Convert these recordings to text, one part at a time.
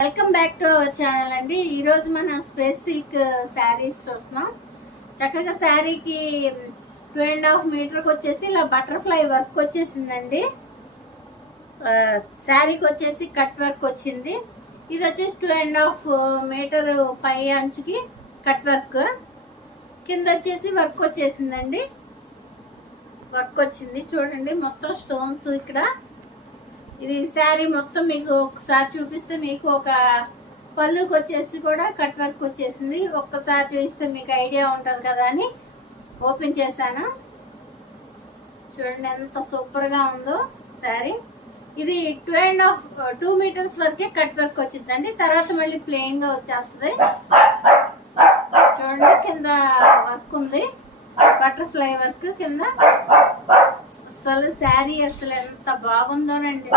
Welcome back to our channel అండి. ఈరోజు మనం స్పేస్ సిల్క్ శారీస్ చూస్తున్నాం. చక్కగా శారీకి 2.5 మీటర్కి వచ్చేసి ఇలా బటర్ఫ్లై వర్క్ వచ్చేసిందండి. శారీకి వచ్చేసి కట్ వర్క్ వచ్చింది. ఇది వచ్చేసి 2.5 మీటర్ పై అంచుకి కట్ వర్క్, కింద వచ్చేసి వర్క్ వచ్చేసిందండి. వర్క్ వచ్చింది చూడండి, మొత్తం స్టోన్స్. ఇక్కడ ఇది శారీ మొత్తం మీకు ఒకసారి చూపిస్తే మీకు ఒక పళ్ళుకి వచ్చేసి కూడా కట్ వర్క్ వచ్చేసింది. ఒక్కసారి చూపిస్తే మీకు ఐడియా ఉంటుంది కదా అని ఓపెన్ చేశాను. చూడండి ఎంత సూపర్గా ఉందో శారీ. ఇది 2 మీటర్స్ వరకే కట్ వర్క్ వచ్చిందండి. తర్వాత మళ్ళీ ప్లెయిన్గా వచ్చేస్తుంది. చూడండి కింద వర్క్ ఉంది, బటర్ఫ్లై వర్క్ కింద. అసలు శారీ అసలు ఎంత బాగుందోనండి,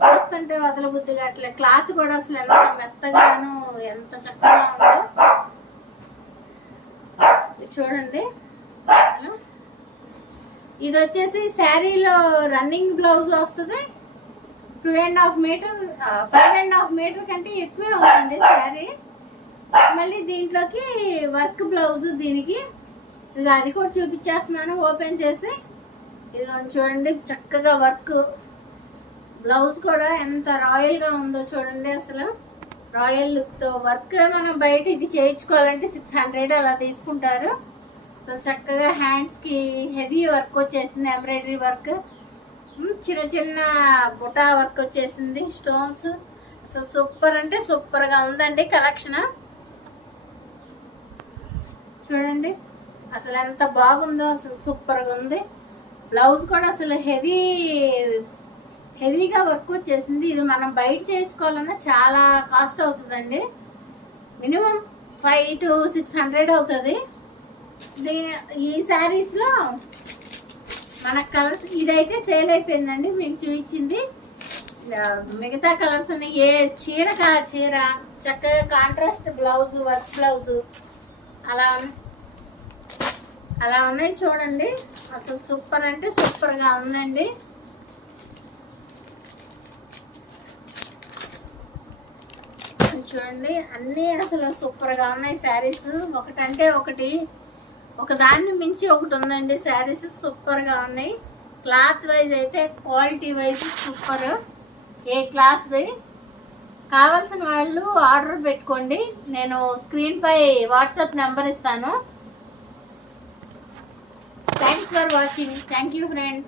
చూస్తుంటే వదలబుద్ధి కావట్లే. క్లాత్ కూడా అసలు ఎంత మెత్తగాను ఎంత చక్కగా ఉందో చూడండి. ఇది వచ్చేసి శారీలో రన్నింగ్ బ్లౌజ్ వస్తుంది. 2.5 మీటర్ 5.5 మీటర్ కంటే ఎక్కువే ఉందండి శారీ. మళ్ళీ దీంట్లోకి వర్క్ బ్లౌజ్ దీనికి. ఇది అది కూడా చూపించేస్తున్నాను ఓపెన్ చేసి. ఇది చూడండి చక్కగా వర్క్. బ్లౌజ్ కూడా ఎంత రాయల్గా ఉందో చూడండి, అసలు రాయల్ లుక్తో వర్క్. మనం బయట ఇది చేయించుకోవాలంటే 600 అలా తీసుకుంటారు. అసలు చక్కగా హ్యాండ్స్కి హెవీ వర్క్ వచ్చేసింది, ఎంబ్రాయిడరీ వర్క్, చిన్న చిన్న బుటా వర్క్ వచ్చేసింది, స్టోన్స్. అసలు సూపర్ అంటే సూపర్గా ఉందండి కలెక్షన్. చూడండి అసలు ఎంత బాగుందో, అసలు సూపర్గా ఉంది. బ్లౌజ్ కూడా అసలు హెవీగా వర్క్ వచ్చేసింది. ఇది మనం బయట చేయించుకోవాలన్నా చాలా కాస్ట్ అవుతుందండి. మినిమం 500 to 600 అవుతుంది. ఈ శారీస్లో మన కలర్స్ ఇదైతే సేల్ అయిపోయిందండి, మీకు చూపించింది. మిగతా కలర్స్ ఉన్నాయి. ఏ చీరగా చీర చక్కగా కాంట్రాస్ట్ బ్లౌజ్, వర్క్ బ్లౌజు అలా ఉన్నాయి చూడండి. అసలు సూపర్ అంటే సూపర్గా ఉందండి. చూడండి అన్నీ అసలు సూపర్గా ఉన్నాయి శారీస్. ఒకటంటే ఒకటి, ఒకదాన్ని మించి ఒకటి ఉందండి. శారీస్ సూపర్గా ఉన్నాయి. క్లాత్ వైజ్ అయితే క్వాలిటీ వైజ్ సూపర్. ఏ క్లాస్ది కావాల్సిన వాళ్ళు ఆర్డర్ పెట్టుకోండి. నేను స్క్రీన్పై వాట్సాప్ నెంబర్ ఇస్తాను. Thanks for watching. Thank you friends.